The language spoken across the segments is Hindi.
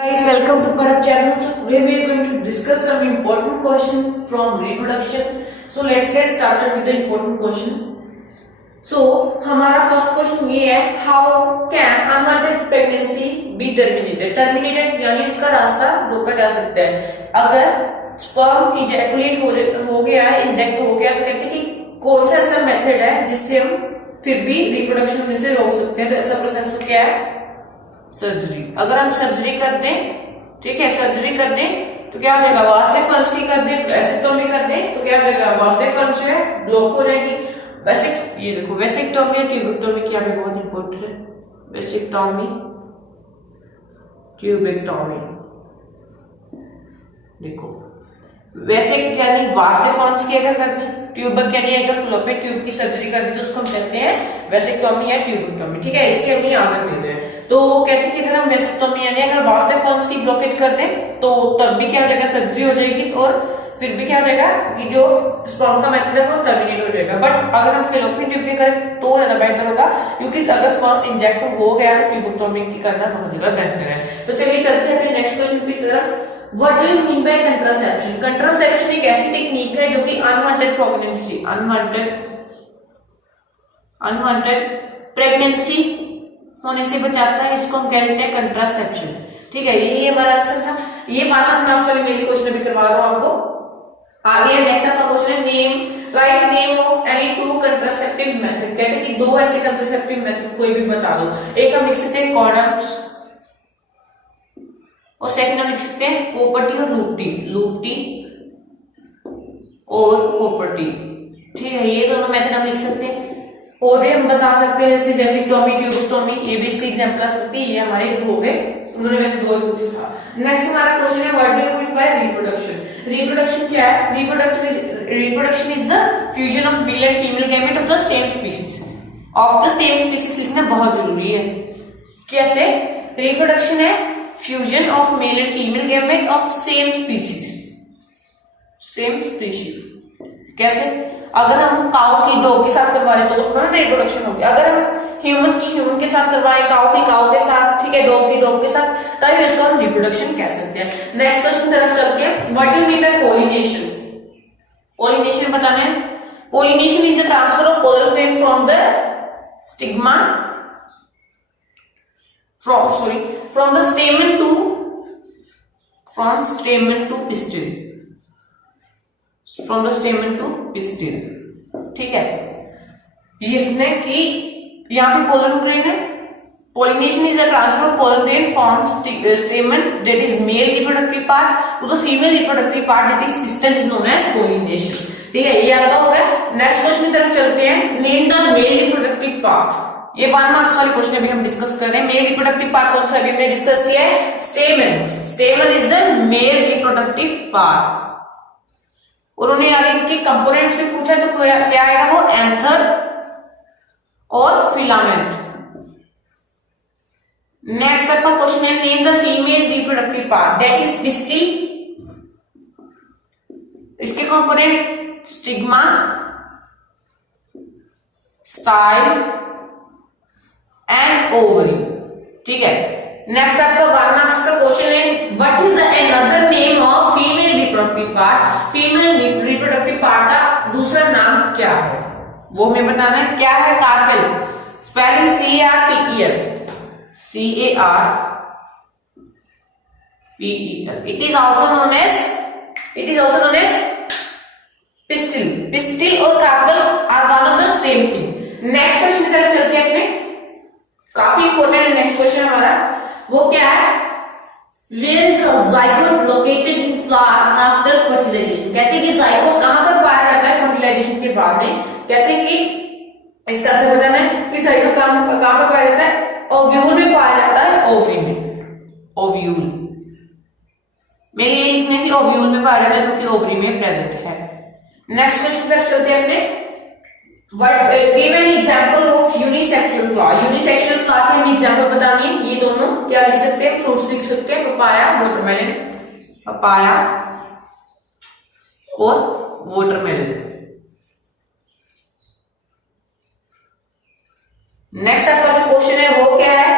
Guys, welcome to Bharat channel. So today we are going to discuss some important question from reproduction. So let's get started with the important question. So हमारा first question ये है, how can unwanted pregnancy be terminated? Terminated यानी इसका रास्ता रोका जा सकता है। अगर sperm ejaculate हो गया है, इंजेक्ट हो गया, तो कहते हैं कि कौन सा ऐसा मेथड है जिससे हम फिर भी रिप्रोडक्शन में से रोक सकते हैं। तो ऐसा प्रोसेस क्या है? सर्जरी। अगर हम सर्जरी कर दें, ठीक है, सर्जरी कर दें तो क्या हो जाएगा? वास्टेफंस की कर दें, वेसिक्टोमी कर दें तो क्या हो जाएगा? वास्टेफंस जो है ब्लॉक हो जाएगी। ये देखो, वेसिक्टोमी और ट्यूबेक्टोमी की आगे बहुत इंपॉर्टेंट है। वेसिक्टोमी, ट्यूबेक्टोमी। देखो, वेसिक यानी वास्टेफंस की अगर कर दें, ट्यूबक यानी अगर फ्लोपियन ट्यूब की सर्जरी कर दी तो उसको हम कहते हैं वेसिक्टोमी या ट्यूबेक्टोमी। ठीक है, इससे हम आदत लेते हैं। तो कहते हैं कि अगर हम वेसिक्टोमी यानी अगर वास्टेफंस की ब्लॉकेज कर दें तो तब भी क्या हो जाएगा? सर्जरी हो जाएगी और फिर भी क्या हो जाएगा कि जो स्पर्म का मेथड है वो टर्मिनेट हो जाएगा। बट अगर हम फ्लोपियन ट्यूब की करें तो ज्यादा बेहतर होगा, क्योंकि अगर स्पर्म इंजेक्ट हो गया तो ट्यूबेक्टोमी की करना बहुत ज्यादा बेहतर है। तो चलिए चलते हैं अपने नेक्स्ट क्वेश्चन की तरफ। What do you mean by contraception? Contraception एक ऐसी टेक्निक है जो कि अनवांटेड प्रेगनेंसी, अनवांटेड प्रेगनेंसी होने से बचाता है। इसको हम कह देते हैं कंट्रासेप्शन। ठीक है, ये हमारा आंसर था। ये 1 मार्क्स वाले मेरी क्वेश्चन भी करवा रहा हूं आपको। आगे नेक्स्ट आपका क्वेश्चन है, name write name of any 2 contraceptive method. कहते हैं कि 2 ऐसे कंट्रासेप्टिव मेथड कोई भी बता दो। एक हम लिख सकते हैं कॉन्डम्स और सेकंड हम लिख सकते हैं कोपर्टी और लूपटी और कोपर्टी। ठीक है, ये दोनों मेथड हम लिख सकते हैं। और भी हम बता सकते हैं जैसे वेसिक्टोमी, ट्यूबेक्टोमी, ये भी इसके एग्जांपल आ सकती है। ये हमारे हो गए, उन्होंने वैसे 2 ही पूछा था। नेक्स्ट हमारा क्वेश्चन है, what do you mean by reproduction? Reproduction क्या है? Reproduction is the fusion of male and female gamete of the same species. Of the same species लिखना बहुत जरूरी है। कैसे? रिप्रोडक्शन है fusion of male and female gamete of same species. कैसे? अगर हम काऊ की डॉग के साथ करवा रहे तो थोड़ा रिप्रोडक्शन हो गया। अगर हम ह्यूमन की ह्यूमन के साथ करवाएं, काऊ की काऊ के साथ, ठीक है, डॉग की डॉग के साथ, तभी उसको हम रिप्रोडक्शन कह सकते हैं। नेक्स्ट क्वेश्चन तरफ चलते हैं, what do you mean by pollination? Pollination बताना है। Pollination is the transfer of pollen grain from the stigma from the stamen to pistil, from the stamen to pistil। ठीक है, ये लिखना है कि यहाँ पे पोलन ग्रेन है। Pollination is the transfer of pollen grain from stamen, that is male reproductive part, to the female reproductive part, that is pistil, is known as pollination। ठीक है, ये आपका हो गया। नेक्स्ट क्वेश्चन की तरफ चलते हैं, name the male reproductive part. ये 1 मार्क्स वाले क्वेश्चन अभी हम डिस्कस कर रहे हैं। मेल रिप्रोडक्टिव पार्ट कौन सा अभी हमने डिस्कस किया है? स्टेमन। स्टेमन is the male reproductive part. उन्होंने आगे इनके कंपोनेंट्स में पूछा तो क्या आएगा? वो एंथर और फिलामेंट। नेक्स्ट आपका क्वेश्चन है, name the female reproductive part, that is pistil. इसके component stigma, style and ovary. ठीक है, नेक्स्ट आपका 1 मार्क्स का क्वेश्चन है, what is the another name of female reproductive part? Female reproductive part का दूसरा नाम क्या है वो हमें बताना है। क्या है? Carpel. Spelling CARPEL। It is also known as pistil. Pistil और carpel are one of the same thing. Next question की तरफ चलते हैं अपने, काफी इंपॉर्टेंट है नेक्स्ट क्वेश्चन हमारा। वो क्या है? Where is the zygote located in flower after fertilization? कहते हैं कि zygote कहां पर पाया जाता है फर्टिलाइजेशन के बाद में? कहते हैं कि इसका अर्थ बताना है कि zygote कहां पर पाया जाता है? ओव्यूल में पाया जाता है, ओवरी में। ओव्यूल मेरे ये लिखना है कि ओव्यूल में पाया जाता है, जो कि ओवरी में प्रेजेंट है। नेक्स्ट क्वेश्चन पर चलते हैं अपने, give an example of unisexual flower। Unisexual flower की हमें एग्जांपल बतानी है। ये दोनों क्या लिख सकते हैं? फ्रूट्स लिख सकते हैं, पपाया, वाटरमेलन, पपाया और वाटरमेलन। नेक्स्ट आपका जो क्वेश्चन है वो क्या है?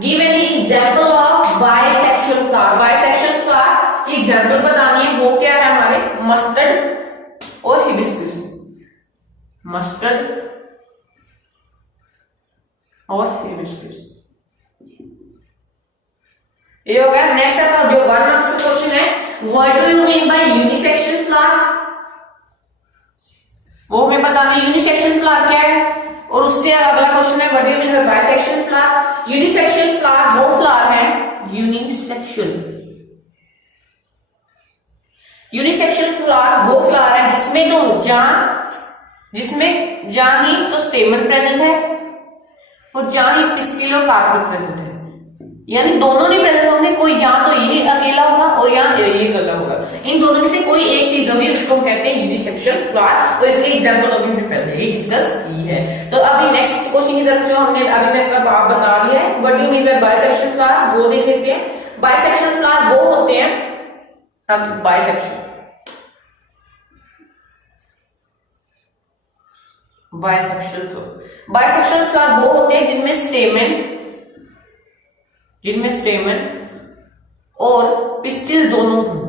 Give any example of bisexual flower, bisexual flower की एग्जांपल बतानी है, वो क्या है हमारे मस्टर्ड और हिबिस्कस, मस्टर्ड और हिबिस्कस। ये हो गया। नेक्स्ट आपका जो 1 मार्क्स का क्वेश्चन है, what do you mean by unisexual flower, वो हमें बताना है यूनिसेक्सुअल फ्लावर क्या है। और उससे अगला क्वेश्चन है what do you mean by bisexual flower. Unisexual flower वो फ्लावर है, यूनिसेक्सुअल, यूनिसेक्सुअल फ्लावर वो फ्लावर है जिसमें तो जहां ही तो स्टेमन प्रेजेंट है और जहां ही पिस्टिल और कार्पेल प्रेजेंट है, यानी दोनों नहीं प्रेजेंट होंगे, कोई यहाँ तो ये अकेला होगा और यहाँ ये अकेला होगा, इन दोनों में से कोई एक चीज होगी, उसको हम कहते हैं यूनिसेक्सुअल फ्लावर। और इसकी एग्जांपल अभी हमने पहले ही डिस्कस की है। तो अभी नेक्स्ट क्वेश्चन की तरफ जो हमने अभी मैं आप बता दिया है, what do mean by bisexual flower, वो देख लेते हैं। बाइसेक्सुअल फ्लावर वो होते हैं, अब बाइसेक्सुअल फ्लावर वो होते हैं जिनमें स्टेमन और पिस्टिल दोनों हों।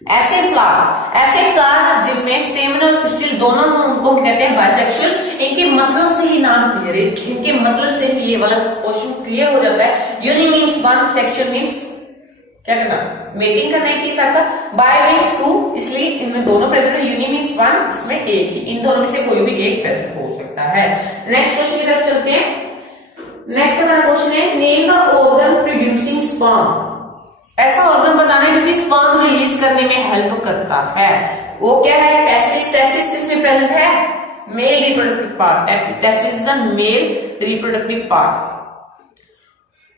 ऐसे फ्लावर जिनमें स्टेमन और पिस्टिल दोनों हों उनको हम कहते हैं बाइसेक्सुअल। इनके मतलब से ही नाम क्लियर है, इनके मतलब से ही ये वाला क्वेश्चन क्लियर हो जाता है। Uni means one, sexual means क्या करना, मेटिंग करना है किसी का, बाय मीन्स टू, इसलिए इनमें दोनों प्रेजेंट है। यूनि मीन्स वन, इसमें एक ही, इन दोनों में से कोई भी एक प्रेजेंट हो सकता है। नेक्स्ट क्वेश्चन की तरफ चलते हैं। नेक्स्ट हमारा क्वेश्चन है, name the organ producing sperm. ऐसा ऑर्गन बताना है जो कि स्पर्म रिलीज करने में हेल्प करता है, वो क्या है, टेस्टिस। टेस्टिस किसमें प्रेजेंट है, male reproductive part, testis is the male reproductive part.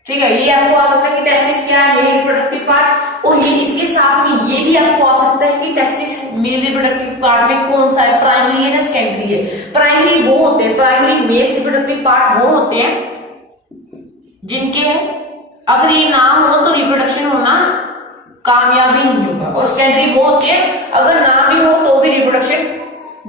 ठीक है, ये आपको आ सकता है कि टेस्टिस क्या है, मेल रिप्रोडक्टिव पार्ट। और ये इसके साथ में ये भी आपको आ सकता है कि टेस्टिस मेल रिप्रोडक्टिव पार्ट में कौन सा है, प्राइमरी है या सेकेंडरी है। प्राइमरी वो होते हैं, प्राइमरी मेल रिप्रोडक्टिव पार्ट वो होते हैं जिनके अगर ये ना हो तो रिप्रोडक्शन होना कामयाबी नहीं होगा, और सेकेंडरी वो होते हैं अगर ना भी हो तो भी रिप्रोडक्शन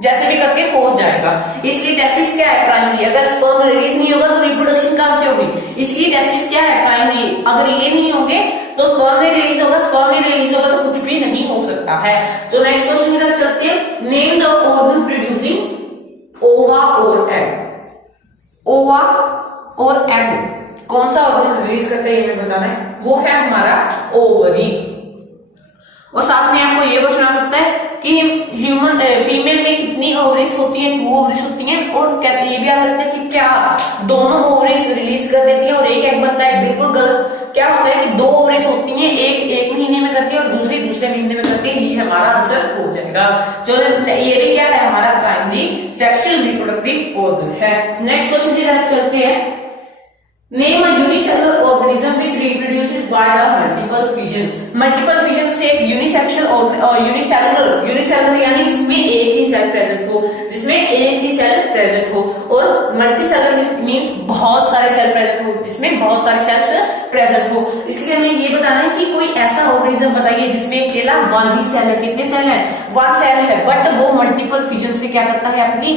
जैसे भी करके हो जाएगा। इसलिए टेस्टिस क्या है, प्राइमरी। अगर स्पर्म रिलीज नहीं होगा तो रिप्रोडक्शन कहां से होगी, इसलिए टेस्टिस क्या है, प्राइमरी। अगर ये नहीं होंगे तो स्पर्म नहीं रिलीज होगा, स्पर्म नहीं रिलीज होगा तो कुछ भी नहीं हो सकता है। तो नेक्स्ट क्वेश्चन की तरफ चलते हैं। नेम द ऑर्गन प्रोड्यूसिंग ओवा और एग। ओवा और एग कौन सा ऑर्गन रिलीज करते हैं, ये हमें बताना है, वो है हमारा ओवरी। और साथ में आपको ये क्वेश्चन आ सकता है कि ह्यूमन फीमेल में कितनी ओवरीज होती हैं, 2 ओवरीज होती हैं। और ये भी आ सकता है कि क्या दोनों ओवरीज रिलीज कर देती है और एक एग बनता है, बिल्कुल गलत। क्या होता है कि 2 ओवरीज होती हैं, एक महीने में करती है और दूसरे महीने में करती है, ये हमारा आंसर हो जाएगा। चलो ये भी क्या है, हमारा प्राइमरी सेक्सुअल रिप्रोडक्टिव ऑर्गन है। नेक्स्ट क्वेश्चन की तरफ चलते हैं। Name a unicellular organism which reproduces by the multiple fission। Multiple fission से एक यूनिसेलुलर यानी जिसमें एक ही सेल प्रेजेंट हो, और मल्टीसेलुलर मींस बहुत सारे सेल प्रेजेंट हो, जिसमें बहुत सारे सेल्स प्रेजेंट हो। इसलिए हमें ये बताना है कि कोई ऐसा ऑर्गेनिज्म बताइए जिसमें अकेला 1 ही सेल है। कितने सेल है, 1 सेल है, बट वो मल्टीपल फिजन से क्या करता है, अपनी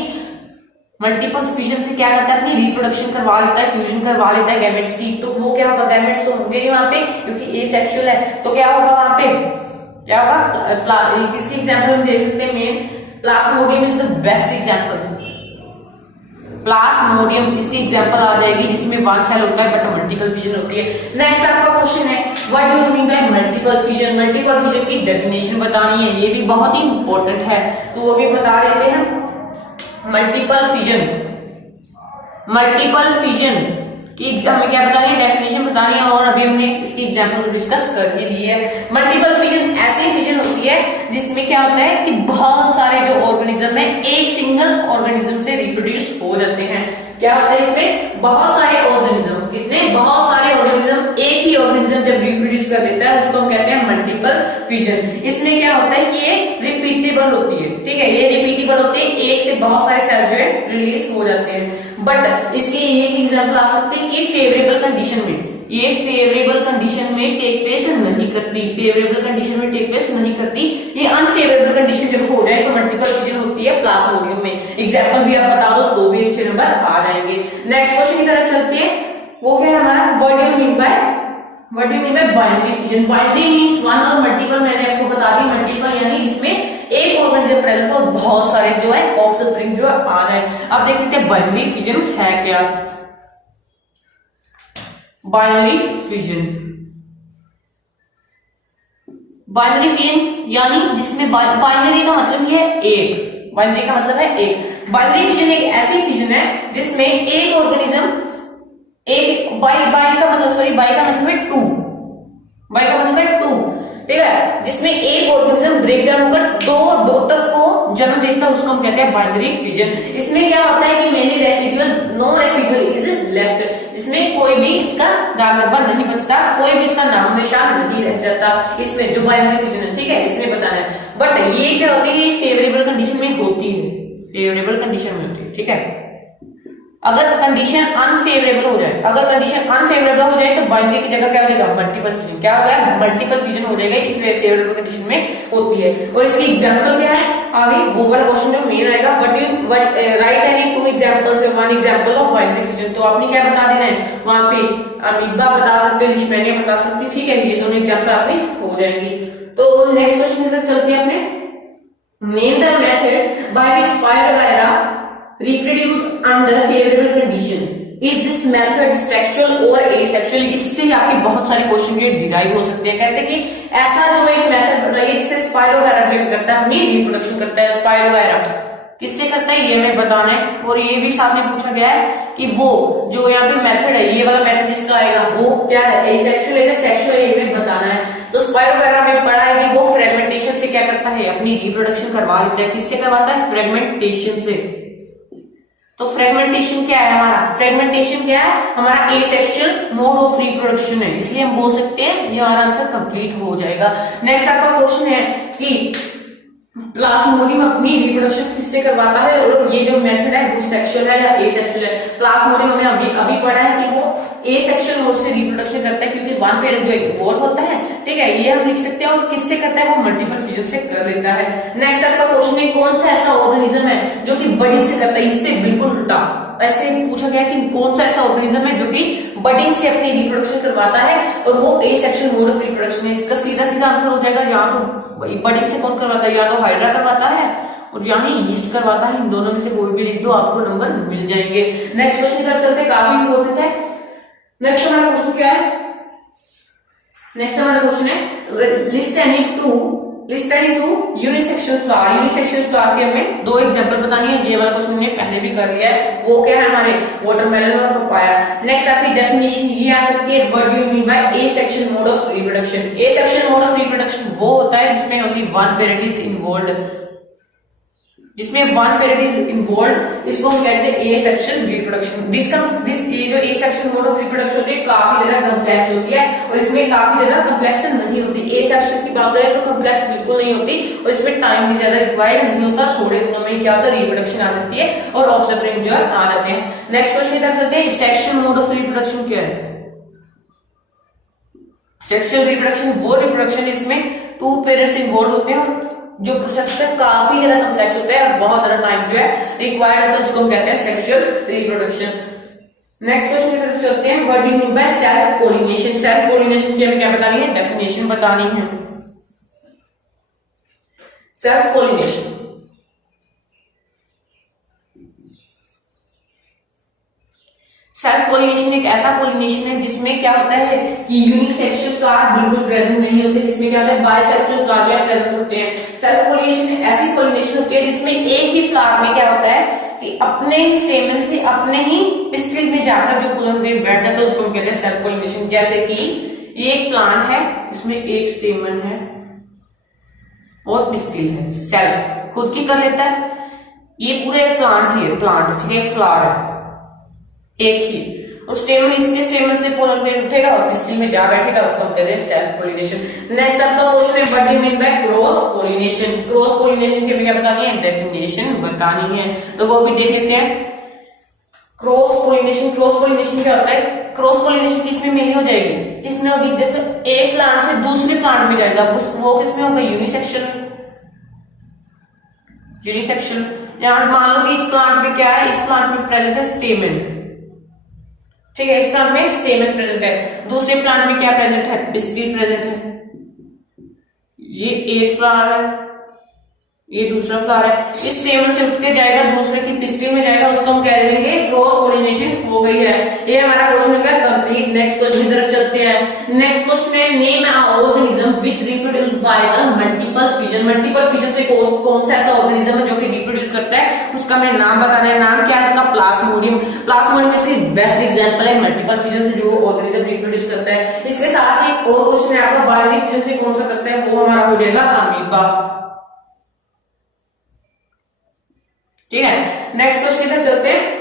रिप्रोडक्शन करवा लेता है, फ्यूजन करवा लेता है गैमेट्स की। तो वो क्या होगा, गैमेट्स तो होंगे नहीं वहां पे क्योंकि एसेक्सुअल है, तो क्या होगा वहां पे, क्या होगा, किसकी एग्जांपल हम दे सकते हैं, main Plasmodium is the best example. Plasmodium इसकी एग्जांपल आ जाएगी जिसमें 1 सेल होता है बट मल्टीपल फिजन होती है। नेक्स्ट आपका क्वेश्चन है, what do you mean by multiple fission. Multiple fission की डेफिनेशन बतानी है, ये भी बहुत ही इंपॉर्टेंट है, तो वो भी बता देते हैं। मल्टीपल फिजन की हमें क्या बतानी है, डेफिनेशन बतानी है, और अभी हमने इसकी एग्जांपल डिस्कस कर ही ली है। मल्टीपल फिजन ऐसी फिजन होती है जिसमें क्या होता है कि बहुत सारे जो ऑर्गेनिज्म है एक सिंगल ऑर्गेनिज्म से रिप्रोड्यूस हो जाते हैं। क्या होता है इसमें, बहुत सारे ऑर्गेनिज्म, कितने, बहुत सारे ऑर्गेनिज्म, एक ही ऑर्गेनिज्म जब रिप्रोड्यूस कर देता है उसको हम कहते हैं मल्टीपल फिजन। इसमें क्या होता है कि ये रिपीटेबल होती है, ठीक है, ये रिपीटेबल होती है, एक से बहुत सारे सेल जो है रिलीज हो जाते हैं। बट इसकी एक एग्जांपल आ सकती है कि फेवरेबल कंडीशन में, ये फेवरेबल कंडीशन में टेक प्लेस नहीं करती, फेवरेबल कंडीशन में टेक प्लेस नहीं करती। ये अनफेवरेबल कंडीशन जब हो जाए तो मल्टीपल फिजन होती है प्लाज्मोडियम में। एग्जांपल भी आप बता दो तो भी अच्छे नंबर आ जाएंगे। नेक्स्ट क्वेश्चन की तरफ चलते हैं, वो क्या है हमारा, what do you mean by what do you mean by binary fission? Binary means one और मल्टीपल, मैंने आपको बता दी मल्टीपल यानी जिसमें एक ऑर्गेनिज्म प्रेजेंट हो, बहुत सारे जो है ऑफस्प्रिंग जो है आ जाए। अब देख लेते हैं बाइनरी फिजन है क्या। बाइनरी फिजन, बाइनरी फिजन यानी जिसमें बाइनरी का मतलब ये एक, बाइनरी का मतलब है एक। बाइनरी फिजन एक ऐसी फिजन है जिसमें एक ऑर्गेनिज्म, एक बाई का मतलब है टू, बाई का मतलब है टू, ठीक है, जिसमें एक ऑर्गेनिज्म ब्रेक डाउन होकर दो डॉटर को जन्म देता है, उसको हम कहते हैं बाइनरी फिजन। इसमें क्या होता है कि mainly residual, no residual is left, जिसमें कोई भी इसका दाग धब्बा नहीं बचता, कोई भी इसका नाम निशान नहीं रह जाता, इसमें जो बाइनरी फिजन है, ठीक है, इसमें बताना है। बट ये क्या होती है, फेवरेबल कंडीशन में होती है, फेवरेबल कंडीशन में होती है, ठीक है। अगर कंडीशन अनफेवरेबल हो जाए, अगर कंडीशन अनफेवरेबल हो जाए तो बाइनरी की जगह क्या हो जाएगा, मल्टीपल फिजन, क्या हो जाएगा, मल्टीपल फिजन हो जाएगा, इसलिए फेवरेबल कंडीशन में होती है। और इसकी एग्जांपल क्या है, आगे वो वाला क्वेश्चन जो मेन आएगा, what right any two examples, one example of binary fission. तो आपने क्या बता देना है वहां पे, अमीबा बता सकते हो, लिशमैनिया बता सकते हो, ठीक है, ये दोनों एग्जांपल आपके हो जाएंगी। तो नेक्स्ट क्वेश्चन की तरफ चलते हैं अपने। Name the method by which spirogyra reproduce under favorable condition, is this method sexual or asexual? इससे आपके बहुत सारे क्वेश्चन ये डिराइव हो सकते हैं। कहते हैं कि ऐसा जो एक मेथड बताइए जिससे स्पाइरोगायरा जो करता है अपनी रिप्रोडक्शन करता है, स्पाइरोगायरा किससे करता है ये हमें बताना है। और ये भी साथ में पूछा गया है कि वो जो यहाँ पे मेथड है, ये वाला मेथड जिसका आएगा वो क्या है, एसेक्सुअल है या सेक्सुअल है, ये हमें बताना है। तो स्पाइरोगायरा में पढ़ा है कि वो फ्रेगमेंटेशन से क्या करता है, अपनी रिप्रोडक्शन करवा लेता है। किससे करवाता है, फ्रेगमेंटेशन से। तो फ्रेगमेंटेशन क्या है हमारा, फ्रेगमेंटेशन क्या है हमारा, एसेक्सुअल मोड ऑफ रिप्रोडक्शन है, इसलिए हम बोल सकते हैं ये हमारा आंसर कंप्लीट हो जाएगा। नेक्स्ट आपका क्वेश्चन है कि प्लाज्मोडियम अपनी रिप्रोडक्शन किससे करवाता है, और ये जो मेथड है वो सेक्सुअल है या एसेक्सुअल है। प्लाज्मोडियम हमें अभी पढ़ा है कि वो एसेक्सुअल मोड से रिप्रोडक्शन करता है, क्योंकि वन पेरेंट जो इन्वॉल्व होता है, ठीक है, ये हम लिख सकते हैं। और किससे करता है, वो मल्टीपल फिजन से कर लेता है। नेक्स्ट आपका क्वेश्चन है कौन सा ऐसा ऑर्गेनिज्म है जो कि बडिंग से करता है, इससे बिल्कुल उल्टा। ऐसे पूछा गया कि कौन सा ऐसा ऑर्गेनिज्म है जो कि बडिंग से अपनी रिप्रोडक्शन करवाता है और वो एसेक्सुअल मोड ऑफ रिप्रोडक्शन है। इसका सीधा सीधा आंसर हो जाएगा, या तो बडिंग से कौन करवाता है, या तो हाइड्रा करवाता है और या ही यीस्ट करवाता है। इन दोनों में से कोई भी लिख दो, आपको नंबर मिल जाएंगे। नेक्स्ट क्वेश्चन की तरफ चलते हैं, काफी इंपॉर्टेंट है। नेक्स्ट हमारा क्वेश्चन क्या है, नेक्स्ट हमारा क्वेश्चन है list any two unisexual flower. Unisexual flower के हमें दो एग्जांपल बतानी है, ये वाला क्वेश्चन हमने पहले भी कर लिया है। वो क्या है हमारे, वाटरमेलन और पपाया। नेक्स्ट आपकी डेफिनेशन ये आ सकती है, what do you mean by asexual mode of reproduction. Asexual mode of reproduction वो होता है जिसमें only one parent is involved, जिसमें वन पेरेंट इज इन्वॉल्वड, इसको हम कहते हैं एसेक्सुअल रिप्रोडक्शन। ये जो एसेक्सुअल मोड ऑफ रिप्रोडक्शन होती है काफी ज्यादा कॉम्प्लेक्स होती है और इसमें काफी ज्यादा कॉम्प्लेक्शन नहीं होती। एसेक्सुअल की बात करें तो कॉम्प्लेक्स बिल्कुल नहीं होती और इसमें टाइम भी ज्यादा रिक्वायर्ड नहीं होता, थोड़े दिनों में क्या होता है, रिप्रोडक्शन आ जाती है और ऑफस्प्रिंग जो है आ जाते हैं। नेक्स्ट क्वेश्चन की तरफ चलते हैं, सेक्सुअल मोड ऑफ रिप्रोडक्शन क्या है। सेक्सुअल रिप्रोडक्शन वो रिप्रोडक्शन जिसमें टू पेरेंट्स इन्वॉल्व होते हैं और जो प्रोसेस है काफी ज्यादा कॉम्प्लेक्स होता है और बहुत ज्यादा टाइम जो है रिक्वायर्ड होता है, उसको हम कहते हैं सेक्सुअल रिप्रोडक्शन। नेक्स्ट क्वेश्चन की तरफ चलते हैं, what do you mean by self pollination. Self pollination की हमें क्या बतानी है, डेफिनेशन बतानी है। सेल्फ पोलिनेशन, सेल्फ पोलिनेशन एक ऐसा पोलिनेशन है जिसमें क्या होता है कि यूनिसेक्सुअल फ्लावर बिल्कुल प्रेजेंट नहीं होते, जिसमें क्या होता है बाइसेक्सुअल फ्लावर जो है प्रेजेंट होते हैं। सेल्फ पोलिनेशन ऐसी पोलिनेशन होती है जिसमें एक ही फ्लावर में क्या होता है कि अपने ही स्टेमन से अपने ही पिस्टिल में जाकर जो पोलन ग्रेन बैठ जाता है उसको हम कहते हैं सेल्फ पोलिनेशन। जैसे कि ये एक प्लांट है, इसमें एक स्टेमन है और पिस्टिल है, सेल्फ खुद की कर लेता है। ये पूरे प्लांट ही है, प्लांट ठीक है, एक फ्लावर है एक ही, और स्टेमन इसके स्टेमन से पोलन ग्रेन उठेगा और पिस्टिल में जा बैठेगा, उसको हम कहते हैं सेल्फ पोलिनेशन। नेक्स्ट आपका क्वेश्चन है, what do you mean by cross pollination. Cross pollination की क्या बतानी है, डेफिनेशन बतानी है, तो वो भी देख लेते हैं। क्रॉस पोलिनेशन, क्रॉस पोलिनेशन क्या होता है, क्रॉस पोलिनेशन किसमें मेनली हो जाएगी, किसमें होगी, जब एक प्लांट से दूसरे प्लांट में जाएगा वो किसमें होगा, यूनिसेक्सुअल। यूनिसेक्सुअल यहाँ मान लो कि इस प्लांट में क्या है, इस प्लांट में प्रेजेंट है स्टेमन, ठीक है, इस प्लांट में स्टेमन प्रेजेंट है। दूसरे प्लांट में क्या प्रेजेंट है? पिस्टिल प्रेजेंट है। ये एक फ्लावर है, ये दूसरा फ्लावर है। इस स्टेमन से उठ के जाएगा, दूसरे की पिस्टिल में जाएगा, उसको हम कह देंगे क्रॉस पोलिनेशन हो गई है। ये हमारा क्वेश्चन हो गया कंप्लीट। नेक्स्ट क्वेश्चन की तरफ चलते हैं। नेक्स्ट क्वेश्चन है name a organism which reproduce by the multiple fission. Multiple fission से कौन सा ऐसा ऑर्गेनिज्म है जो कि रिप्रोड्यूस करता है, उसका मैं नाम बताना है। नाम क्या है उसका? प्लाज्मोडियम। प्लाज्मोडियम से बेस्ट एग्जांपल है मल्टीपल फिजन से जो ऑर्गेनिज्म रिप्रोड्यूस करता है। इसके साथ ही और क्वेश्चन है आपका बाइनरी फिजन से कौन सा करता है, वो हमारा हो जाएगा अमीबा। ठीक है, नेक्स्ट क्वेश्चन की तरफ चलते हैं।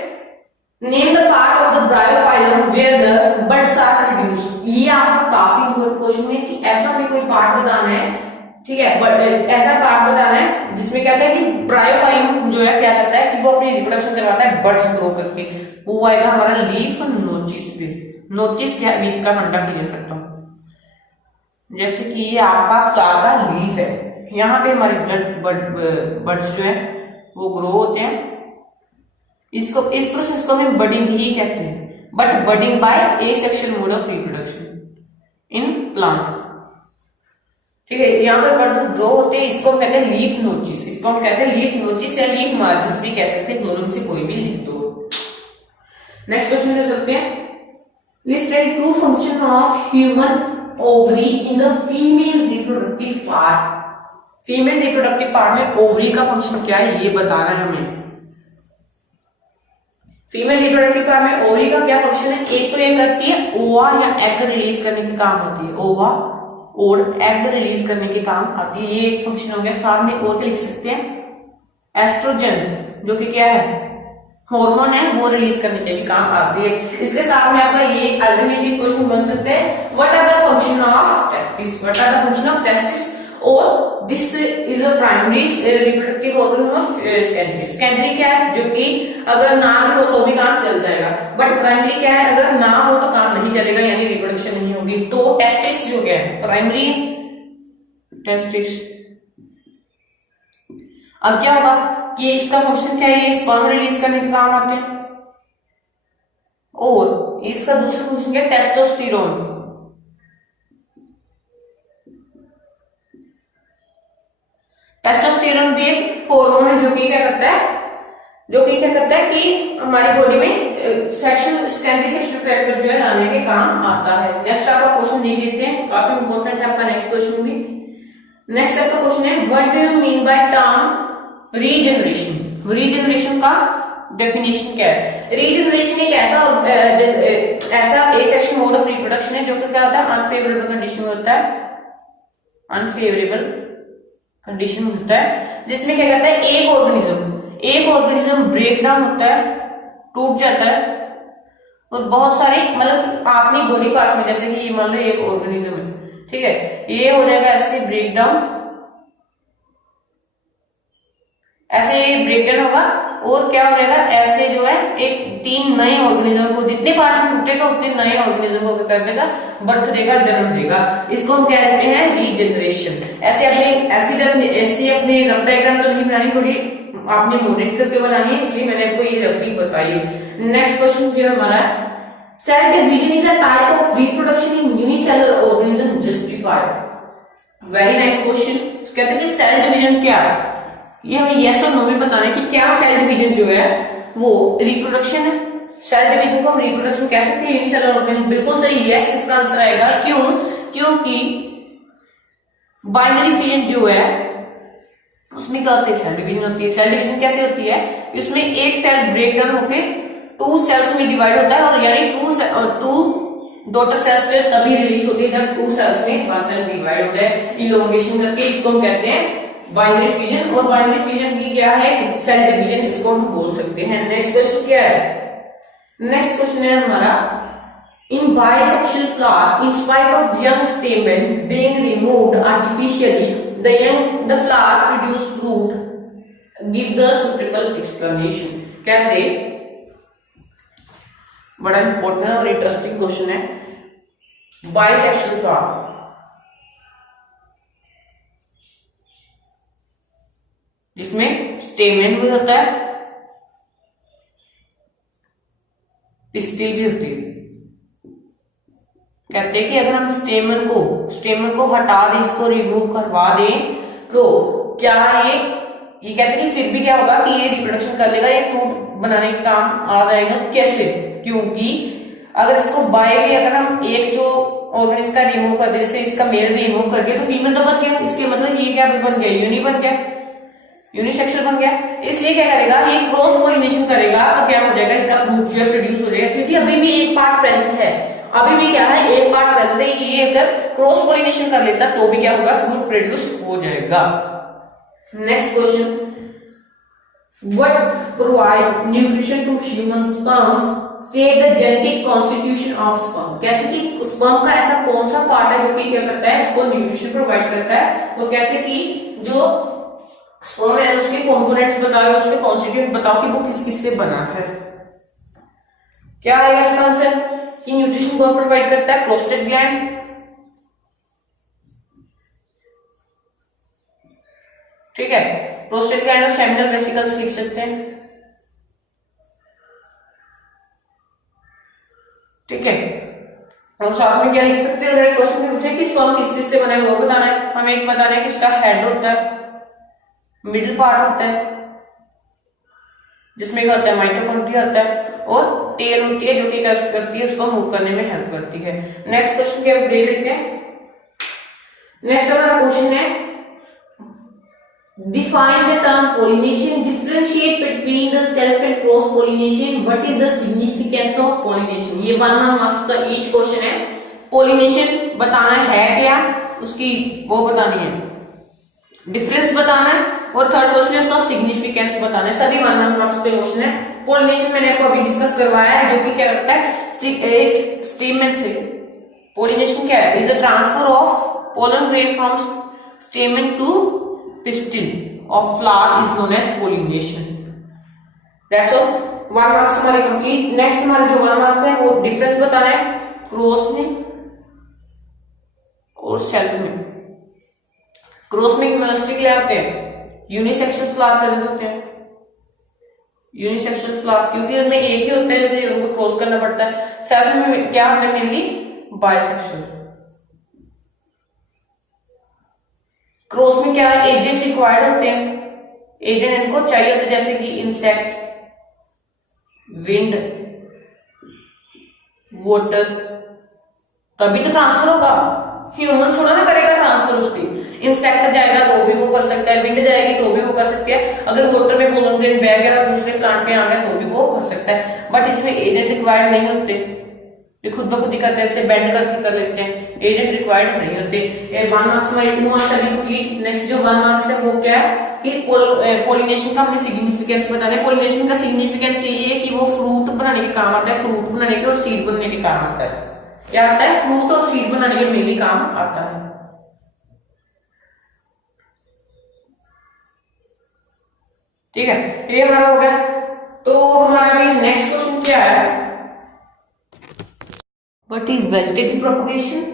Name the part of the bryophyllum where the buds are produced. ये आपका काफी इंपॉर्टेंट क्वेश्चन है कि ऐसा हमें कोई पार्ट बताना है, ठीक है, बट ऐसा पार्ट बताना है जिसमें क्या है कि ब्रायोफाइलम जो है क्या करता है कि वो अपनी रिप्रोडक्शन करवाता है बड्स ग्रो करके। वो आएगा हमारा लीफ नोचिस पे। नोचिस क्या है, इसका फंडा क्लियर करता हूं। जैसे कि ये आपका फ्लावर का लीफ है, यहाँ पे हमारे बड्स जो है वो ग्रो होते हैं। इसको इस प्रोसेस को हम बडिंग ही कहते हैं, but budding by asexual mode of reproduction in plant. ठीक है, यहाँ पर बड ग्रो होते हैं, इसको हम कहते हैं लीफ नोचिस। इसको हम कहते हैं लीफ नोचिस या लीफ मार्जिन्स भी कह सकते हैं, दोनों में से कोई भी लिख दो। नेक्स्ट क्वेश्चन में चलते हैं। List two function of human ovary in the female reproductive part. Female reproductive part में ओवरी का फंक्शन क्या है ये बताना है हमें। फीमेल रिप्रोडक्टिव पार्ट में ओवरी का क्या फंक्शन है? एक तो ये करती है ओवा या एग रिलीज करने के काम होती है, ओवा और एग रिलीज करने के काम आती है, ये एक फंक्शन हो गया। साथ में और लिख सकते हैं एस्ट्रोजन, जो कि क्या है हार्मोन है, वो रिलीज करने के भी काम आती है। इसके साथ में आपका ये अल्टरनेटिव क्वेश्चन बन सकते हैं, what are the function of testis. What are the function of testis और this is a primary reproductive organ of secondary. Secondary क्या है, जो कि अगर ना भी हो तो भी काम चल जाएगा, बट प्राइमरी क्या है, अगर ना हो तो काम नहीं चलेगा, यानी रिप्रोडक्शन नहीं होगी। तो टेस्टिस जो क्या है, प्राइमरी टेस्टिस। अब क्या होगा कि इसका फंक्शन क्या है, ये स्पर्म रिलीज करने के काम आते हैं, और इसका दूसरा फंक्शन क्या है, टेस्टोस्टेरोन। टेस्टोस्टेरोन भी एक हार्मोन है जो कि क्या करता है कि हमारी बॉडी में सेकेंडरी सेक्सुअल कैरेक्टर जो है लाने के काम आता है। नेक्स्ट आपका क्वेश्चन देख लेते हैं, काफी इंपॉर्टेंट है आपका नेक्स्ट क्वेश्चन भी। नेक्स्ट आपका क्वेश्चन है, what do you mean by term regeneration. Regeneration का डेफिनेशन क्या है? रीजनरेशन एक ऐसा एसेक्सुअल मोड ऑफ रिप्रोडक्शन है जो कि क्या होता है, अनफेवरेबल कंडीशन में होता है, अनफेवरेबल कंडीशन होता है, जिसमें क्या कहता है एक ऑर्गेनिज्म ब्रेक डाउन होता है, टूट जाता है, और बहुत सारे मतलब अपनी बॉडी पार्ट्स में, जैसे कि ये मान लो एक ऑर्गेनिज्म है, ठीक है, ये हो जाएगा ऐसे ब्रेक डाउन, ऐसे ब्रेकडाउन होगा, और क्या हो जाएगा ऐसे जो है एक 3 नए ऑर्गेनिज्म को, जितने पार्ट में टूटेगा उतने नए ऑर्गेनिज्म को कर देगा, बर्थ देगा, जन्म देगा। इसको हम क्या कहते हैं, रीजनरेशन। ऐसे अपने रफ डायग्राम तो नहीं बनानी, थोड़ी आपने मोडेट करके बनानी है, इसलिए मैंने आपको ये रफली बताई। नेक्स्ट क्वेश्चन जो हमारा cell division is a type of reproduction in unicellular organism justified. Very nice question. कहते हैं कि सेल डिवीजन क्या है, ये हमें यस और नो में बताना है कि क्या सेल डिवीजन जो है वो रिप्रोडक्शन है। सेल डिवीजन को हम रिप्रोडक्शन कह सकते हैं यूनिसेलुलर ऑर्गेनिज्म। बिल्कुल सही, यस इसका आंसर आएगा। क्यों? क्योंकि बाइनरी फिजन जो है उसमें क्या होती है, सेल डिवीजन होती है। सेल डिवीजन कैसे होती है, इसमें एक सेल ब्रेक डाउन होके 2 सेल्स में डिवाइड होता है, और यानी 2 डॉटर सेल्स तभी रिलीज होती है जब 2 सेल्स में 1 सेल डिवाइड होता है इलोंगेशन करके। इसको हम कहते हैं बाइनरी फिजन, और बाइनरी फिजन की क्या है, सेल डिवीजन, इसको हम बोल सकते हैं। नेक्स्ट क्वेश्चन क्या है, नेक्स्ट क्वेश्चन है हमारा, in bisexual flower in spite of young stamen being removed artificially the flower produce fruit, give the suitable explanation. कहते बड़ा इंपॉर्टेंट और इंटरेस्टिंग क्वेश्चन है, बाइसेक्सुअल फ्लावर जिसमें स्टेमेन भी होता है, पिस्टिल भी होती है। कहते हैं कि अगर हम स्टेमन को हटा दें, इसको रिमूव करवा दें, तो क्या ये कहते हैं कि फिर भी क्या होगा कि ये रिप्रोडक्शन कर लेगा, ये फ्रूट बनाने के काम आ जाएगा। कैसे? क्योंकि अगर इसको बाय अगर हम एक जो ऑर्गन इसका रिमूव कर दे, जैसे इसका मेल रिमूव करके, तो फीमेल तो बच गया, इसके मतलब ये क्या बन गया, यूनि बन गया, यूनिसेक्सुअल बन गया। इसलिए क्या करेगा, ये क्रॉस पॉलिनेशन करेगा, तो क्या हो जाएगा, इसका फ्रूट जो है प्रोड्यूस हो जाएगा, क्योंकि अभी भी एक पार्ट प्रेजेंट है, अभी भी क्या है, एक पार्ट प्रेजेंट है। ये अगर क्रॉस पॉलिनेशन कर लेता तो भी क्या होगा, फ्रूट प्रोड्यूस हो जाएगा। Next question, what provide nutrition to human sperms, state the genetic constitution of sperm. कहते हैं कि स्पर्म का ऐसा कौन सा पार्ट है जो कि क्या करता है, उसको न्यूट्रिशन प्रोवाइड करता है। तो कहते हैं कि जो स्पर्म है उसके कंपोनेंट्स बताओ, उसके कॉन्स्टिट्यूएंट बताओ कि वो किस किस से बना है। क्या आएगा इसका आंसर कि न्यूट्रिशन कौन प्रोवाइड करता है, प्रोस्टेट ग्लैंड, ठीक है, प्रोस्टेट ग्लैंड और सेमिनल वेसिकल्स लिख सकते हैं, ठीक है। और साथ में क्या लिख सकते हैं, अगर क्वेश्चन में पूछे कि स्पर्म किस किस से बना है वो बताना है, हमें एक बताना है कि इसका हेड होता है, मिडिल पार्ट होता है जिसमें क्या होता है, माइटोकॉन्ड्रिया होता है, और टेल होती है जो कि क्या करती है, उसको मूव करने में हेल्प करती है। नेक्स्ट क्वेश्चन क्या देख लेते हैं। नेक्स्ट हमारा क्वेश्चन है, define the term pollination, differentiate between the self and cross pollination, what is the significance of pollination। ये 1 मार्क्स का ईच क्वेश्चन है। पोलिनेशन बताना है क्या, उसकी वो बतानी है, डिफरेंस बताना है, और थर्ड क्वेश्चन है उसका सिग्निफिकेंस बताना है। सभी 1 मार्क्स के क्वेश्चन है। पोलिनेशन मैंने आपको अभी डिस्कस करवाया है, जो कि क्या करता है, एक स्टेमन से, पोलिनेशन क्या है, is a transfer of pollen grain from stamen to pistil of flower is known as pollination। That's all, 1 marks हमारे कंप्लीट। नेक्स्ट हमारे जो 1 मार्क्स है वो डिफरेंस बताना है क्रॉस में और सेल्फ में। क्रॉस में मोस्टली क्या होते हैं, यूनिसेक्सुअल फ्लावर प्रेजेंट होते हैं, यूनिसेक्सुअल फ्लावर, क्योंकि उनमें एक ही होता है इसलिए उनको क्रॉस करना पड़ता है। सेल्फ में क्या होता है, मेनली बायसेक्सुअल। क्रॉस में क्या है, एजेंट रिक्वायर्ड होते हैं, एजेंट इनको चाहिए होते हैं, जैसे कि इंसेक्ट, विंड, वाटर, तभी तो ट्रांसफर होगा। ह्यूमन थोड़ा ना करेगा ट्रांसफर उसकी, इंसेक्ट जाएगा तो भी वो कर सकता है, विंड जाएगी तो भी वो कर सकती है, अगर वाटर में पोलन ग्रेन बह गया और दूसरे प्लांट पे आ गया तो भी वो कर सकता है। बट इसमें एजेंट रिक्वायर्ड नहीं होते, ये खुद ब खुद ही करते हैं, बेंड करके कर लेते हैं, एजेंट रिक्वायर्ड नहीं होते। 1 मार्क्स में 2 मार्क्स अभी कंप्लीट। नेक्स्ट जो 1 मार्क्स है वो क्या है कि पोलिनेशन का हमें सिग्निफिकेंस बताना है। पोलिनेशन का सिग्निफिकेंस ये है कि वो फ्रूट बनाने के काम आता है, फ्रूट बनाने के और सीड बनने के काम आता है। क्या आता है, फ्रूट और सीड बनाने के मेनली काम आता है। ठीक है, ये हमारा हो गया। तो हमारा भी नेक्स्ट क्वेश्चन क्या है, what is vegetative propagation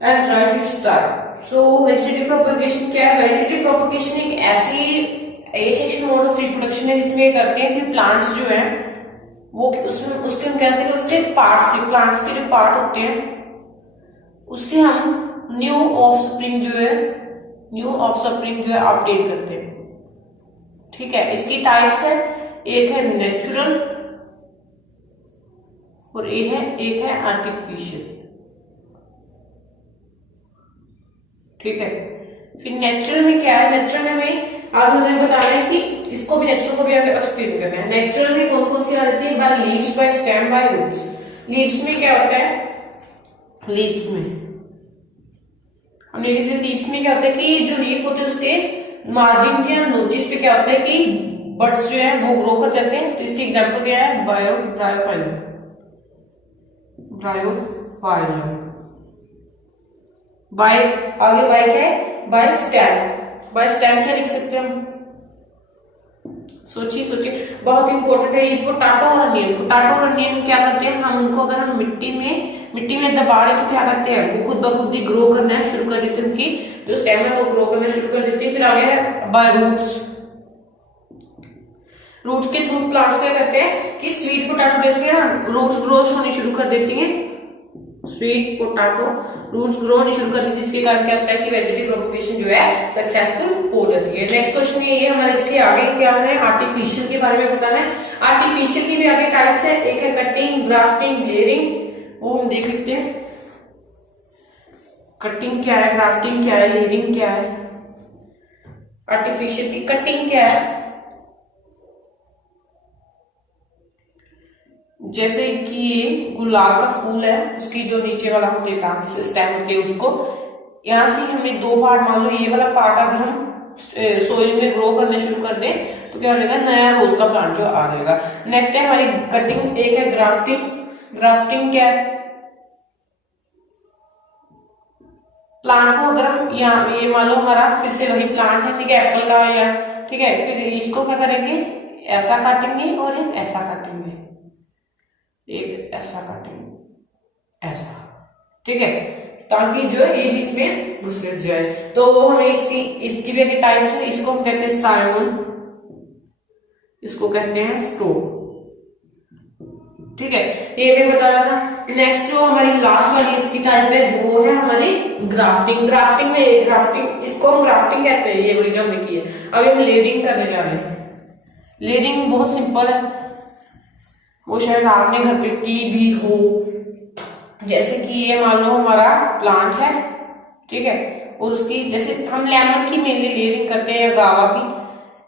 and write its type। so vegetative propagation क्या है, vegetative propagation एक ऐसी एसेक्शुअल मोड ऑफ रिप्रोडक्शन है जिसमें करते हैं कि प्लांट्स जो हैं वो उसमें उसके हम कहते हैं उसके पार्ट से, प्लांट्स के जो पार्ट होते हैं उससे हम न्यू ऑफस्प्रिंग जो है अपडेट करते हैं। ठीक है, इसकी टाइप्स है, एक है नेचुरल और एक है आर्टिफिशियल। ठीक है, फिर नेचुरल में क्या है, नेचुरल में हमें आगे मुझे बताना है कि इसको भी नेचुरल को भी आगे एक्सप्लेन करना है। नेचुरल में कौन कौन सी आ जाती है, by leaves, by stem, by roots. Leaves में क्या होता है, लीव्स में क्या होता है कि जो लीफ होते हैं उसके मार्जिन के नोचिस पे क्या होता है कि बड्स जो है वो ग्रो कर जाते हैं। तो इसकी एग्जांपल क्या है, ब्रायोफाइलम। बाय आगे बाय क्या है, बाय स्टेम क्या लिख सकते हैं हम, सोचिए बहुत इंपॉर्टेंट है ये। पोटैटो और अनियन क्या करते हैं हम, उनको अगर हम मिट्टी में दबा रहे तो क्या करते हैं, वो खुद ब खुद ही ग्रो करना शुरू कर देते हैं, उनकी जो स्टेम है वो ग्रो करना शुरू कर देती है। फिर आगे है बाय रूट्स के थ्रू प्लांट्स क्या करते हैं कि स्वीट पोटैटो जैसे ना रूट्स ग्रो होनी शुरू कर देती हैं। स्वीट पोटैटो रूट्स ग्रो होने शुरू करती है, जिसके कारण क्या होता है कि वेजिटेटिव प्रोपगेशन जो है सक्सेसफुल हो जाती है। नेक्स्ट क्वेश्चन ये हमारे इसके आगे क्या है, आर्टिफिशियल के बारे में बताना है। आर्टिफिशियल की भी आगे टाइप्स है, एक है कटिंग, ग्राफ्टिंग, लेयरिंग, वो हम देख लेते हैं। कटिंग क्या है, ग्राफ्टिंग क्या है, लेयरिंग क्या है। आर्टिफिशियल की कटिंग क्या है, जैसे कि ये गुलाब का फूल है, उसकी जो नीचे वाला होते हैं स्टेम होते हैं, उसको यहां से हमें दो पार्ट, मान लो ये वाला पार्ट अगर हम सोइल में ग्रो करने शुरू कर दें तो क्या हो जाएगा, नया रोज का प्लांट जो आ जाएगा। नेक्स्ट है हमारी कटिंग, एक है ग्राफ्टिंग। ग्राफ्टिंग क्या है, प्लांट को अगर हम यहाँ ये मान लो हमारा फिर से वही प्लांट है, ठीक है, एप्पल का या, ठीक है, फिर इसको क्या करेंगे, ऐसा काटेंगे और एक ऐसा काटेंगे, एक ऐसा काटेंगे, ऐसा, ठीक है, ताकि जो है ये बीच में घुस जाए। तो वो हमें इसकी भी एक टाइप्स है, इसको हम कहते हैं सायोन, इसको कहते हैं स्टोक, ठीक है, ये भी बताया था। नेक्स्ट जो हमारी लास्ट वाली इसकी टाइप है जो वो है हमारी ग्राफ्टिंग। ग्राफ्टिंग में ग्राफ्टिंग, इसको हम ग्राफ्टिंग कहते हैं, ये वाली जो हमने की है। अभी हम लेयरिंग करने जा रहे हैं। लेयरिंग बहुत सिंपल है, वो शायद आपने घर पे की भी हो। जैसे कि ये मान लो हमारा प्लांट है, ठीक है, और उसकी जैसे हम लेमन की मेनली लेयरिंग करते हैं या गावा की,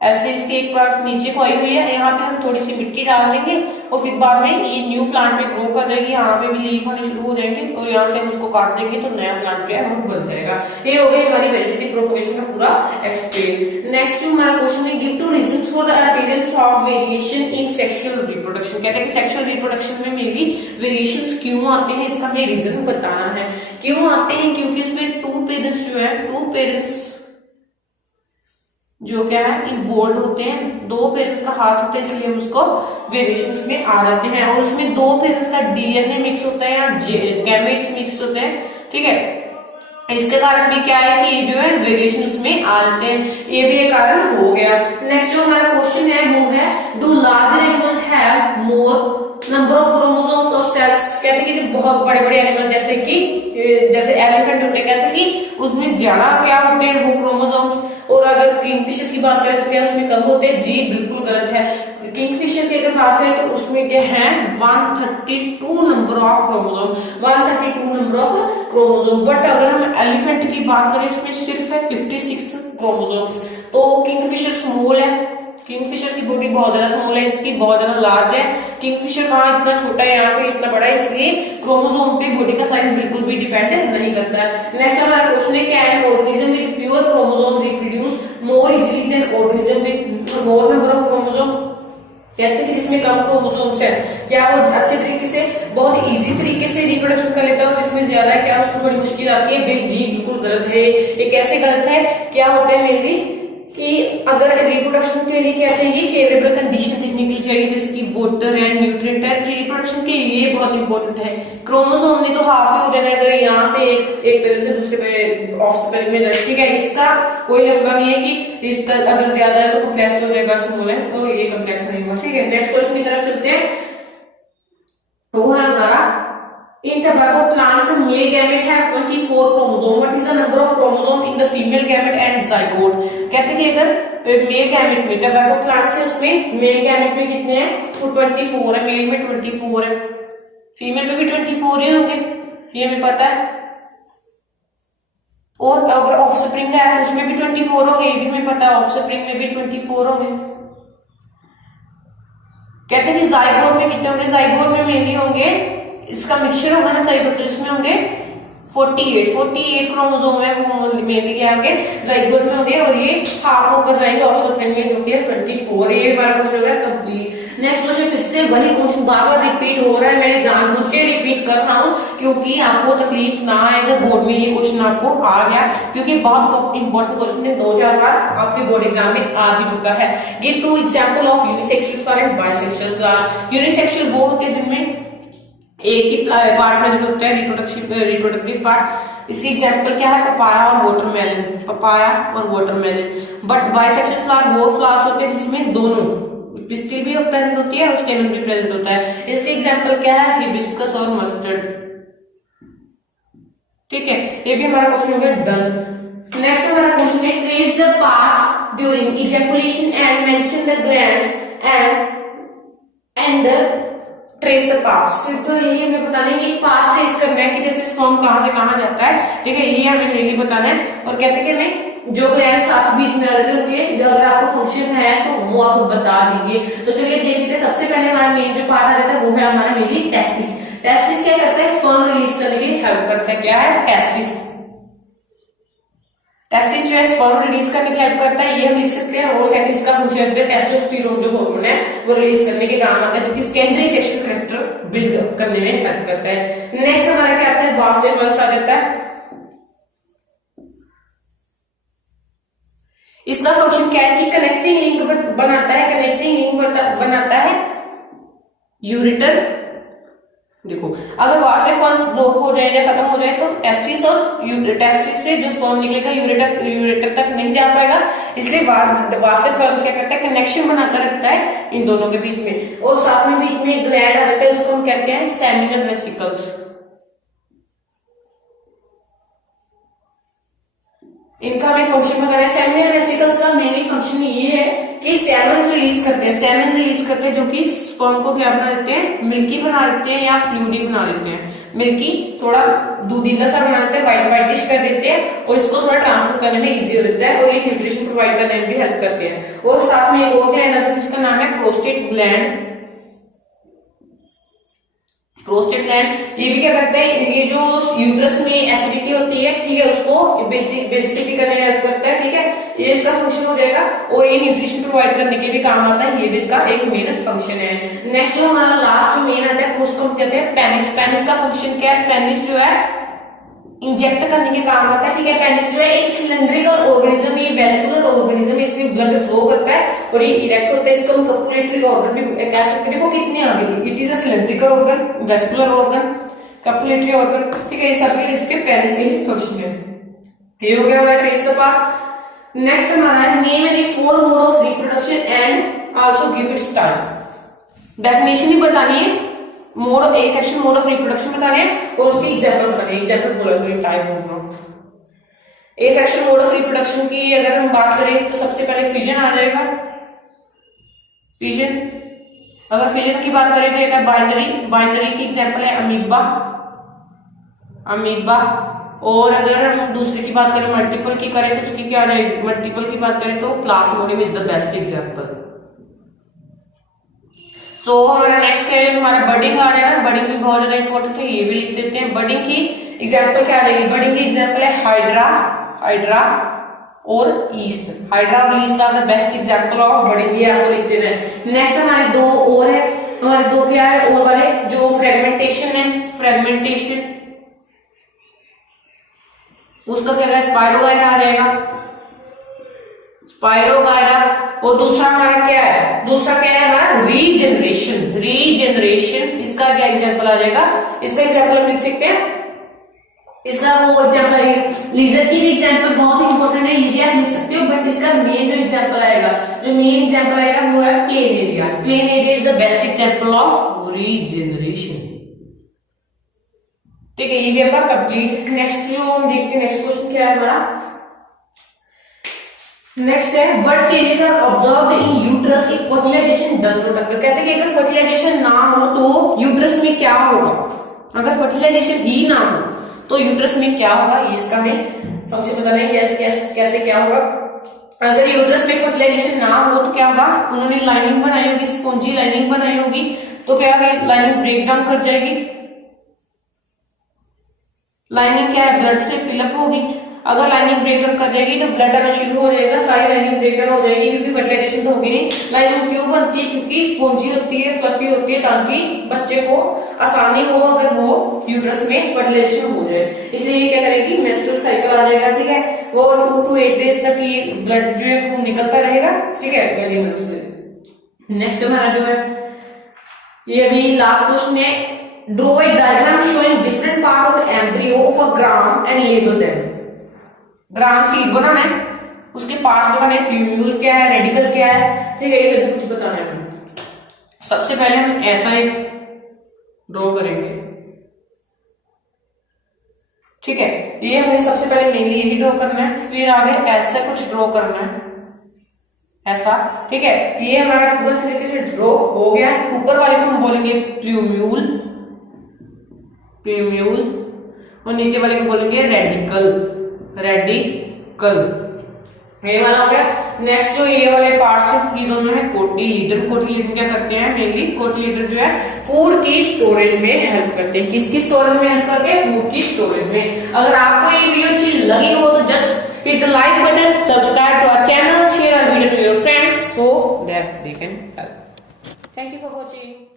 ऐसे इसके एक प्लांट नीचे को आई हुई है, यहाँ पे हम थोड़ी सी मिट्टी डाल देंगे और फिर बाद में ये न्यू प्लांट पे ग्रो कर जाएगी, यहाँ पे भी लीफ होने शुरू हो जाएंगे और यहाँ से हम उसको काट देंगे तो नया प्लांट जो है वो बन जाएगा। ये हो गया हमारी वेजिटेटिव प्रोपगेशन का पूरा एक्सप्लेन। नेक्स्ट जो हमारा क्वेश्चन है, give two reasons for the appearance of variation in sexual reproduction. कहते हैं कि सेक्सुअल रिप्रोडक्शन में मेनली वेरिएशंस क्यों आते हैं, इसका हमें रीजन बताना है। क्यों आते हैं, क्योंकि उसमें टू पेरेंट्स जो है, टू पेरेंट्स जो क्या है इन्वॉल्व होते हैं, दो पेरेंट्स का हाथ होता है, इसलिए हम उसको वेरिएशंस में आ जाते हैं। और उसमें दो पेरेंट्स का डीएनए मिक्स होता है या गैमेट्स मिक्स होते हैं, ठीक है, इसके कारण भी क्या है कि जो है वेरिएशन उसमें आ जाते हैं, ये भी एक कारण हो गया। नेक्स्ट जो हमारा क्वेश्चन है वो है, do larger animal have more number of chromosomes और सेल्स। कहते हैं कि जो बहुत बड़े बड़े एनिमल जैसे एलिफेंट होते हैं, कहते हैं कि उसमें ज्यादा क्या होते हैं वो क्रोमोसोम्स, और अगर किंगफिशर की बात करें तो क्या उसमें कम होते हैं, जी बिल्कुल गलत है। किंगफिशर की अगर बात करें तो उसमें क्या है 132 number of chromosome, 132 number of chromosome. But अगर हम एलिफेंट की बात करें उसमें सिर्फ है 56 क्रोमोसोम्स। तो किंगफिशर स्मॉल है, किंगफिशर की बॉडी बहुत ज्यादा स्मॉल है, इसकी बहुत ज्यादा लार्ज है। किंगफिशर वहां इतना छोटा है, यहाँ पे इतना बड़ा है, इसलिए क्रोमोसोम पे बॉडी का साइज बिल्कुल भी डिपेंड नहीं करता है। नेक्स्ट हमारा क्वेश्चन है, can organism with fewer chromosome reproduce more easily than organism with more number of chromosome. कहते हैं कि जिसमें कम क्रोमोसोम्स है क्या वो अच्छे तरीके से, बहुत इजी तरीके से रिप्रोडक्शन कर लेता है, जिसमें ज्यादा है क्या उसको बड़ी मुश्किल आती है। जी बिल्कुल गलत है। ये कैसे गलत है, क्या होता है मेनली कि अगर रिप्रोडक्शन के लिए क्या चाहिए, फेवरेबल कंडीशन टेक्निकली चाहिए, जैसे कि वाटर एंड न्यूट्रिएंट है, रिप्रोडक्शन के लिए बहुत इंपॉर्टेंट है। क्रोमोसोम ने तो हाफ ही हो जाना है अगर यहाँ से एक पेरेंट से दूसरे पे ऑफस्प्रिंग में जाए, ठीक है, इसका कोई लफड़ा नहीं है कि इसका अगर ज्यादा है तो कम्प्लेक्स हो जाएगा, स्मॉल है तो ये कम्प्लेक्स नहीं होगा, ठीक है। नेक्स्ट क्वेश्चन की तरफ चलते हैं, वो है हमारा, in tobacco plants the male gamete have 24 chromosome. What is the number of chromosome in the female gamete and zygote? कहते हैं कि अगर मेल गैमेट में, टोबैको प्लांट है उसमें मेल गैमेट में कितने हैं, तो 24 है, मेल में 24 है, फीमेल में भी 24 ही होंगे, ये हमें पता है। और अगर ऑफस्प्रिंग है तो उसमें भी 24 होंगे, ये भी हमें पता है, ऑफस्प्रिंग में भी 24 होंगे। कहते हैं कि जाइगोट में कितने होंगे, जाइगोट में मेनली होंगे, इसका मिक्सचर होगा ना जाइगोट, तो इसमें होंगे 48 क्रोमोसोम है, वो मेनली क्या होंगे जाइगोट में होंगे, और ये हाफ होकर जाएंगे ऑफस्प्रिंग में जो कि है 24। ये हमारा क्वेश्चन हो गया कंप्लीट। नेक्स्ट क्वेश्चन फिर से वही क्वेश्चन बार बार रिपीट हो रहा है, मैं जानबूझ के रिपीट कर रहा हूँ क्योंकि आपको तकलीफ ना आएगा, बोर्ड में ये क्वेश्चन आपको आ गया क्योंकि बहुत इंपॉर्टेंट क्वेश्चन है, 2-4 बार आपके बोर्ड एग्जाम में आ भी चुका है। Give two example of unisexual flower and bisexual flower. Unisexual वो होते हैं जिनमें एक ही पार्ट प्रेजेंट होता है, रिप्रोडक्टिव पार्ट। इसकी एग्जांपल क्या है, पपाया और वाटरमेलन, पपाया और वाटरमेलन। बट बाइसेक्सुअल फ्लावर वो फ्लावर्स होते हैं जिसमें दोनों पिस्टिल भी प्रेजेंट होती है और स्टेमन भी प्रेजेंट होता है। इसके एग्जांपल क्या है, हिबिस्कस और मस्टर्ड। ठीक है, ये भी हमारा क्वेश्चन हो गया डन। नेक्स्ट हमारा क्वेश्चन है trace the path during ejaculation and mention the glands and trace the path. Simple यही हमें बताना है कि पाथ ट्रेस करना है कि जैसे स्पर्म कहां से कहां जाता है, ठीक है, यही हमें मेनली बताना है। और कहते हैं कि हमें जो ग्लैंड साथ बीच में अलग होंगे, जो अगर आपको फंक्शन है तो वो आप बता दीजिए। तो चलिए देख लेते हैं। सबसे पहले हमारा मेन जो पार्ट आ जाता है वो है हमारा मेनली टेस्टिस। टेस्टिस क्या करता है, स्पर्म रिलीज करने की हेल्प करता है। क्या है टेस्टिस? टेस्टिस जो है स्पर्म रिलीज करने की हेल्प करता है, ये हम लिख सकते हैं। और सेकंड इसका फंक्शन है टेस्टोस्टेरोन जो हार्मोन है वो रिलीज करने के काम आता है, जो कि सेकेंडरी सेक्सुअल कैरेक्टर बिल्ड करने में हेल्प करता है। नेक्स्ट हमारा क्या आता है, वास डिफरेंस आ जाता है। इसका फंक्शन क्या है कि कनेक्टिंग लिंक बनाता है, कनेक्टिंग लिंक बनाता है यूरेटर। देखो अगर वास डिफरेंस ब्लॉक हो जाए या खत्म हो जाए तो टेस्टिस और टेस्टिस से जो स्पर्म निकलेगा यूरेटर तक नहीं जा पाएगा, इसलिए वास डिफरेंस क्या करता है, कनेक्शन बनाकर रखता है इन दोनों के बीच में। और साथ में बीच में ग्लैंड आ जाता है, उसको हम कहते हैं सेमिनल वेसिकल्स। इनका हमें फंक्शन बताना है। सेमिनल वेसिकल्स का मेनली फंक्शन ये है कि सेमेन रिलीज करते हैं, सेमेन रिलीज करते हैं जो कि स्पर्म को क्या बना देते हैं, मिल्की बना देते हैं या फ्लूइडी बना देते हैं। मिल्की थोड़ा दूधीला सा बना देते हैं, व्हाइट व्हाइटिश कर देते हैं और इसको थोड़ा ट्रांसफर करने में इजी हो जाता है और ये न्यूट्रिशन प्रोवाइड करने में भी हेल्प करते हैं। और साथ में एक और ग्लैंड आता है जिसका नाम है प्रोस्टेट ग्लैंड। प्रोस्टेट ग्लैंड ये भी क्या करता है, ये जो यूट्रस में एसिडिटी होती है, ठीक है, उसको बेसिसिटी करने में हेल्प करता है। ठीक है, ये इसका फंक्शन हो जाएगा। और ये न्यूट्रिशन प्रोवाइड करने के भी काम आता है, ये भी इसका एक मेन फंक्शन है। नेक्स्ट जो हमारा लास्ट जो मेन आता है उसको हम कहते हैं पेनिस। पेनिस का फंक्शन क्या है, पेनिस जो है इंजेक्ट करने के काम आता है। ठीक है, पेनिस जो है एक सिलेंड्रिकल ऑर्गेनिज्म, ये वेस्कुलर ऑर्गेनिज्म, इसमें ब्लड फ्लो करता है और ये इरेक्ट होता है। इसको हम कपुलेटरी ऑर्गन भी कह सकते हैं। देखो कितने आगे, it is a cylindrical organ, vascular organ, copulatory organ. ठीक है, ये सभी इसके पेनिस के ही फंक्शन है। ये हो गया हमारा ट्रेस द पाथ। नेक्स्ट हमारा है name any 4 mode of reproduction and also give its time. Definition ही बतानी है, mode asexual mode of reproduction बताने हैं और उसकी एग्जांपल बताने। एग्जांपल बोला तो टाइप बोल रहा हूं। A section mode of reproduction की अगर हम बात करें तो सबसे पहले फिजन आ जाएगा। फिजन, अगर फिजन की बात करें तो एक है बाइनरी। बाइनरी की एग्जांपल है अमीबा, अमीबा। और अगर हम दूसरे की बात करें मल्टीपल की करें तो उसकी क्या आ जाएगी, मल्टीपल की बात करें तो plasmodium is the best example. So हमारा नेक्स्ट है हमारा बडिंग आ रहा है। बडिंग भी बहुत ज्यादा इंपॉर्टेंट है, ये भी लिख देते हैं। बडिंग की एग्जांपल क्या आ जाएगी, बडिंग की एग्जांपल है हाइड्रा, हाइड्रा और ईस्ट। हाइड्रा और yeast are the best example of budding, ये आपको लिख देना है। नेक्स्ट हमारे दो और है, हमारे दो क्या है और वाले, जो फ्रेगमेंटेशन है, फ्रेगमेंटेशन उसका क्या है, स्पाइरोगायरा आ जाएगा, स्पाइरोगायरा। और दूसरा हमारा क्या है, दूसरा क्या है हमारा रीजनरेशन, रीजनरेशन। इसका क्या एग्जांपल आ जाएगा, इसका एग्जांपल हम लिख सकते हैं, इसका वो एग्जांपल है लीजर की भी एग्जांपल बहुत इंपॉर्टेंट है, ये भी आप लिख सकते हो। बट इसका मेन जो एग्जांपल आएगा, जो मेन एग्जांपल आएगा वो है plain area. Plain area is the best example of regeneration. ठीक है, ये भी आपका कंप्लीट। नेक्स्ट जो हम देखते हैं, नेक्स्ट क्वेश्चन क्या है हमारा, नेक्स्ट है what changes are observed in uterus if fertilization does not occur. कहते हैं कि अगर फर्टिलाइजेशन ना हो तो यूट्रस में क्या होगा, अगर फर्टिलाइजेशन ही ना हो तो यूट्रस में क्या होगा, ये इसका हमें फंक्शन बताना है, कैसे क्या होगा। अगर यूट्रस में फर्टिलाइजेशन ना हो तो क्या होगा, उन्होंने लाइनिंग बनाई होगी, स्पॉन्जी लाइनिंग बनाई होगी, तो क्या होगा, लाइनिंग ब्रेक डाउन कर जाएगी। लाइनिंग क्या है, ब्लड से फिलअप होगी। अगर लाइनिंग ब्रेक डाउन कर जाएगी तो ब्लड आना शुरू हो जाएगा, सारी लाइनिंग ब्रेक डाउन हो जाएगी, क्योंकि फर्टिलाइजेशन तो होगी नहीं। लाइनिंग क्यों बनती है, क्योंकि स्पॉन्जी होती है, फ्लफी होती है, ताकि बच्चे को आसानी हो अगर वो यूट्रस में फर्टिलाइजेशन हो जाए। इसलिए ये क्या करेगी, मेंस्ट्रुअल साइकिल आ जाएगा। ठीक है, वो 2 to 8 डेज तक ये ब्लड जो है वो निकलता रहेगा। ठीक है, वेजिनल से। नेक्स्ट हमारा जो है ये अभी लास्ट क्वेश्चन है, draw a diagram showing different part of embryo of a gram and label them. Gram seed बनाना है, उसके पार्ट्स बनाने, प्यूम्यूल क्या है, रेडिकल क्या है, ठीक है, ये सभी कुछ बताना है हमें। सबसे पहले हम ऐसा एक ड्रॉ करेंगे, ठीक है, ये हमें सबसे पहले मेनली यही ड्रॉ करना है, फिर आगे ऐसा कुछ ड्रॉ करना है, ऐसा। ठीक है, ये हमारा पूरी तरीके से ड्रॉ हो गया है। ऊपर वाले को हम बोलेंगे प्लूम्यूल, प्लूम्यूल, और नीचे वाले को बोलेंगे रेडिकल, रेडिकल। ये वाला हो गया। नेक्स्ट जो ये वाले पार्ट्स हैं ये दोनों है कोटिलीडन। कोटिलीडन क्या करते हैं? मेनली कोटिलीडन जो है फूड की स्टोरेज में हेल्प करते हैं। किसकी स्टोरेज में हेल्प करते हैं? फूड की स्टोरेज में। अगर आपको ये वीडियो अच्छी लगी हो तो just hit the like button, subscribe to our channel, share our video to your friends so that they can help. Thank you for watching.